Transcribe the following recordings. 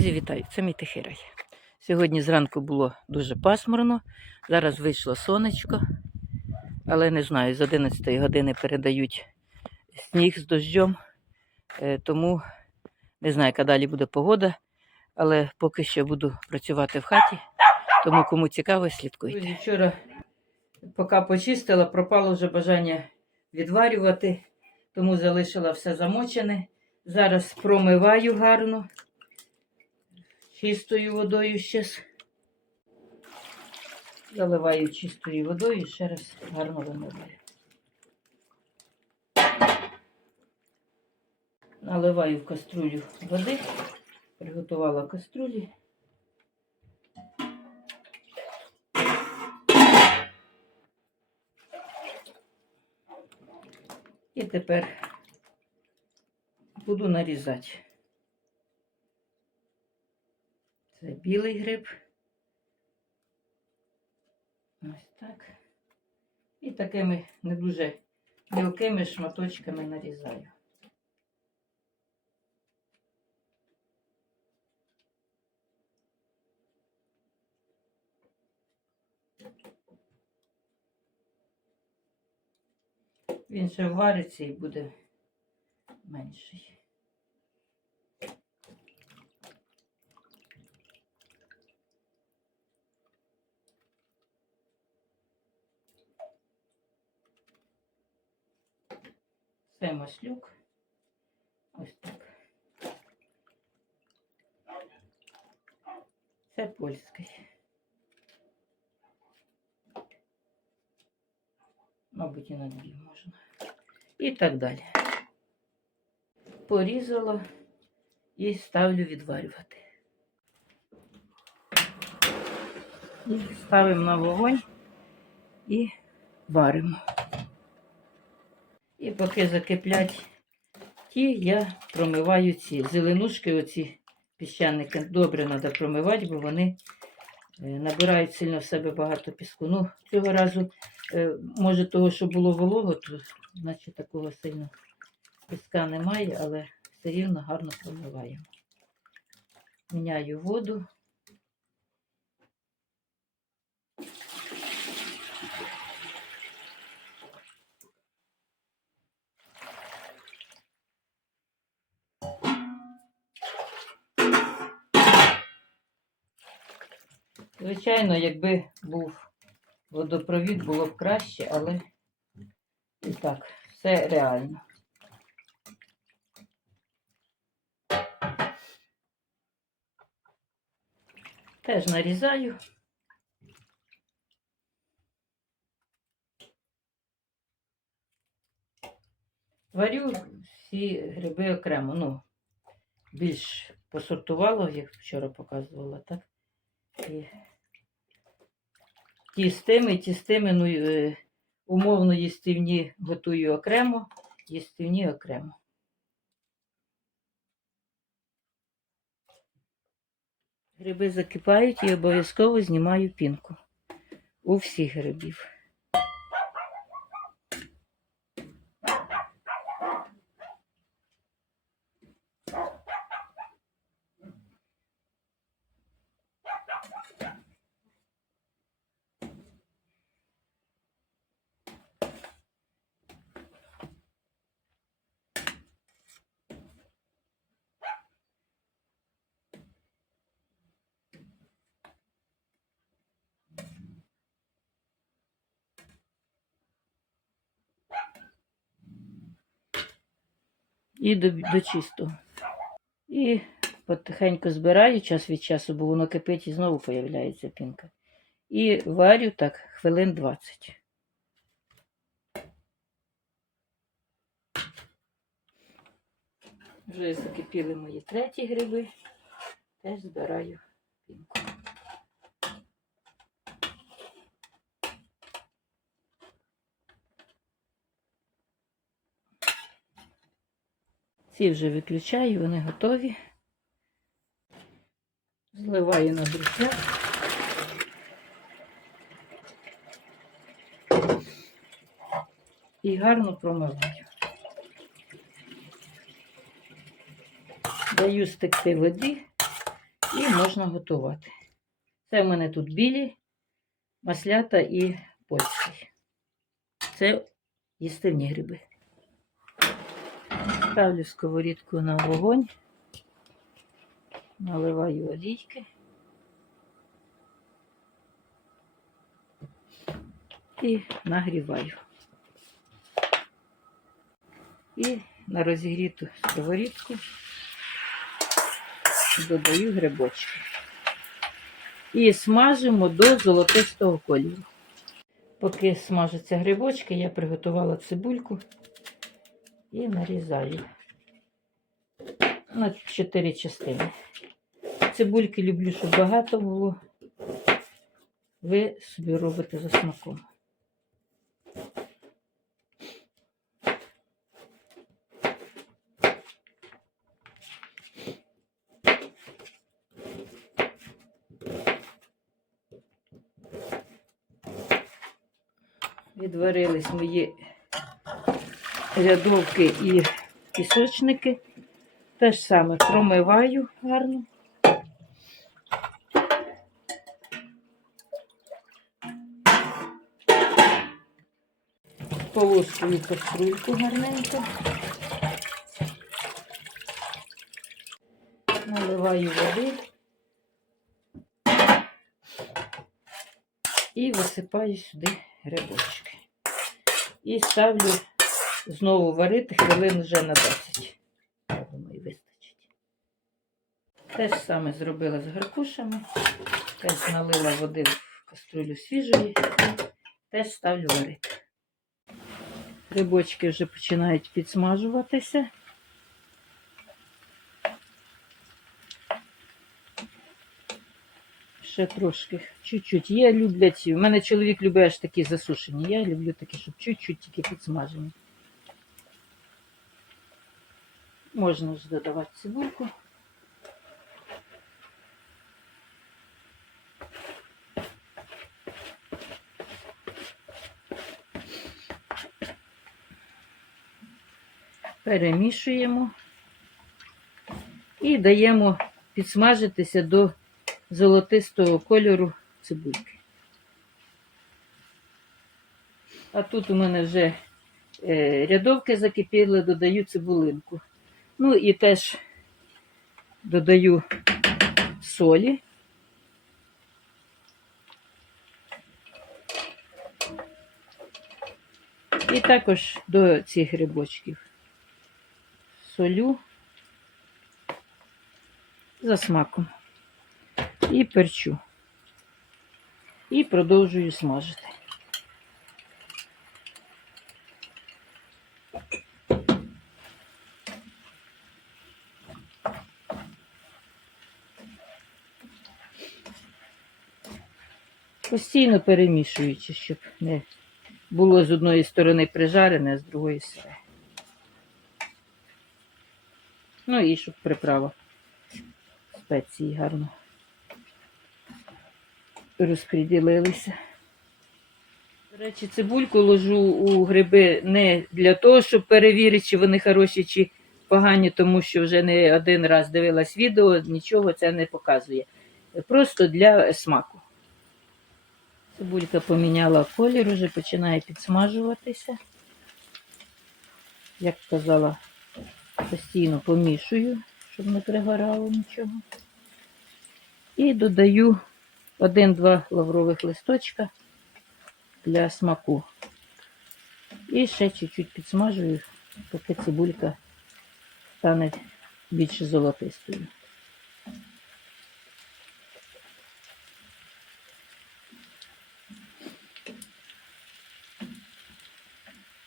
Друзі, вітаю! Це мій тихий рай. Сьогодні зранку було дуже пасмурно, зараз вийшло сонечко, але не знаю, з 11 години передають сніг з дощом, е, тому не знаю, яка далі буде погода, але поки що буду працювати в хаті, тому кому цікаво, слідкуйте. Вчора, поки почистила, пропало вже бажання відварювати, тому залишила все замочене. Зараз промиваю гарно чистою водою ще. Заливаю чистою водою і ще раз гарно вимиваю. Наливаю в каструлю води, приготувала каструлі. І тепер буду нарізати. Це білий гриб. Ось так. І такими не дуже мілкими шматочками нарізаю. Він ще вариться і буде менший. Це маслюк. Ось так. Це польський. Мабуть, і на дві можна. І так далі. Порізала і ставлю відварювати. І ставимо на вогонь і варимо. Поки закиплять ті, я промиваю ці зеленушки, оці піщаники добре треба промивати, бо вони е, набирають сильно в себе багато піску. Ну, цього разу, е, може, того, що було волого, то значить такого сильно піска немає, але все рівно гарно промиваємо. Міняю воду. Звичайно, якби був водопровід, було б краще, але і так, все реально. Теж нарізаю. Варю всі гриби окремо. Ну, більш посортувала, як вчора показувала, так? І ті з тими, ті з тими, ну, е, умовно їстивні готую окремо, їстивні окремо. Гриби закипають і обов'язково знімаю пінку у всіх грибів. І до, до чистого. І потихеньку збираю час від часу, бо воно кипить і знову появляється пінка. І варю так хвилин 20. Вже закипіли мої треті гриби. Теж збираю пінку. Ці вже виключаю, вони готові. Зливаю на друшляк. І гарно промиваю. Даю стекти води І можна готувати. Це в мене тут білі, маслята і польський. Це їстивні гриби. Ставлю сковорідку на вогонь, наливаю олійки. І нагріваю. І на розігріту сковорідку додаю грибочки. І смажимо до золотистого кольору. Поки смажаться грибочки, я приготувала цибульку і нарізаю на 4 частини. Цибульки люблю, щоб багато було. Ви собі робите за смаком. Відварились мої рядовки і пісочники. Те ж саме промиваю гарно. Полоскую каструльку гарненько. Наливаю води і висипаю сюди грибочки. І ставлю знову варити хвилин вже на 10. Я думаю, вистачить. Те ж саме зробила з гаркушами. Теж налила води в каструлю свіжої теж ставлю варити. Грибочки вже починають підсмажуватися. Ще трошки, чуть-чуть. Є люблять. У мене чоловік любить аж такі засушені. Я люблю такі, щоб чуть-чуть тільки підсмажені. Можна ж додавати цибульку. Перемішуємо і даємо підсмажитися до золотистого кольору цибульки. А тут у мене вже е, рядовки закипіли, додаю цибулинку. Ну і теж додаю солі. І також до цих грибочків солю за смаком і перчу. І продовжую смажити. Постійно перемішуючи, щоб не було з одної сторони прижарене, а з другої сире. Ну і щоб приправа спеції гарно розподілилися. До речі, цибульку ложу у гриби не для того, щоб перевірити, чи вони хороші, чи погані, тому що вже не один раз дивилась відео, нічого це не показує. Просто для смаку. Цибулька поміняла колір, вже починає підсмажуватися. Як казала, постійно помішую, щоб не пригорало нічого. І додаю один-два лаврових листочка для смаку. І ще чуть-чуть підсмажую, поки цибулька стане більш золотистою.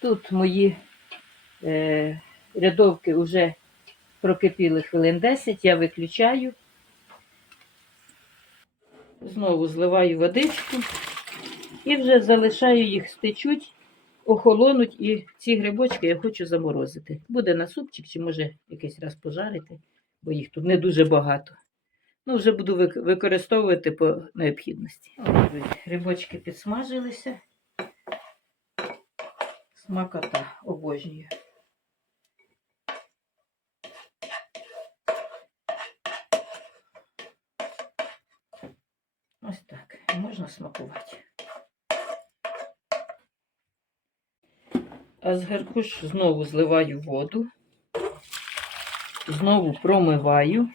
Тут мої е, рядовки вже прокипіли хвилин 10, я виключаю. Знову зливаю водичку і вже залишаю їх стечуть, охолонуть, і ці грибочки я хочу заморозити. Буде на супчик, чи може якийсь раз пожарити, бо їх тут не дуже багато. Ну, вже буду використовувати по необхідності. Грибочки підсмажилися. Смакота обожнюю. Ось так. Можна смакувати. А з гаркуш знову зливаю воду, знову промиваю.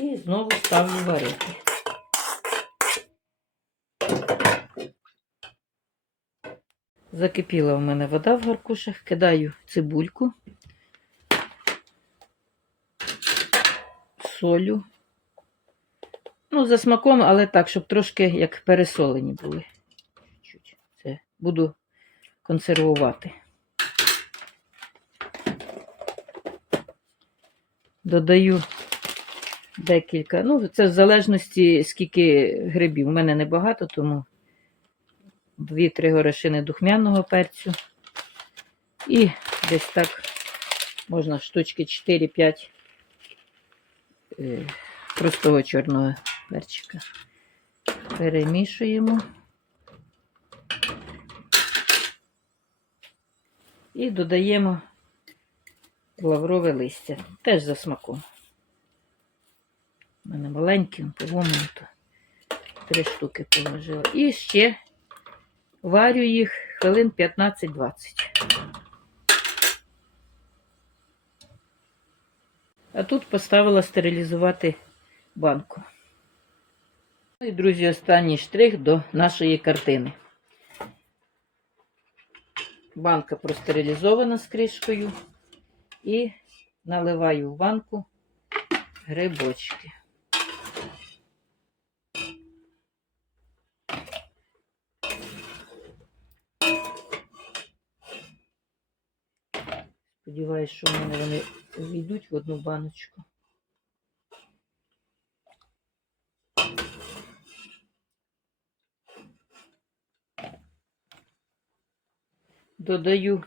І знову ставлю варити. Закипіла в мене вода в гаркушах, кидаю цибульку, солю. Ну, за смаком, але так, щоб трошки як пересолені були. Це буду консервувати. Додаю декілька. Ну, це в залежності, скільки грибів. У мене небагато, тому 2-3 горошини духмяного перцю. І десь так можна штучки 4-5 е, простого чорного перчика. Перемішуємо. І додаємо лаврове листя. Теж за смаком. У мене маленьким, по-моєму, то три штуки положила. І ще варю їх хвилин 15-20. А тут поставила стерилізувати банку. Ну і, друзі, останній штрих до нашої картини. Банка простерилізована з кришкою. І наливаю в банку грибочки. Сподіваюсь, що в мене вони війдуть в одну баночку. Додаю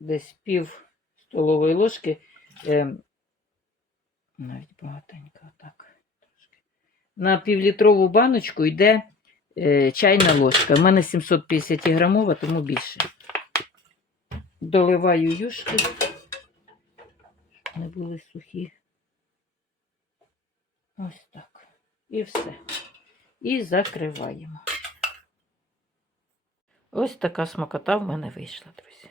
десь пів столової ложки, е, навіть багатенько так. Трошки. На півлітрову баночку йде е, чайна ложка. У мене 750 грамова, тому більше. Доливаю юшки, щоб не були сухі. Ось так. І все. І закриваємо. Ось така смакота в мене вийшла, друзі.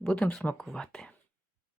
Будемо смакувати.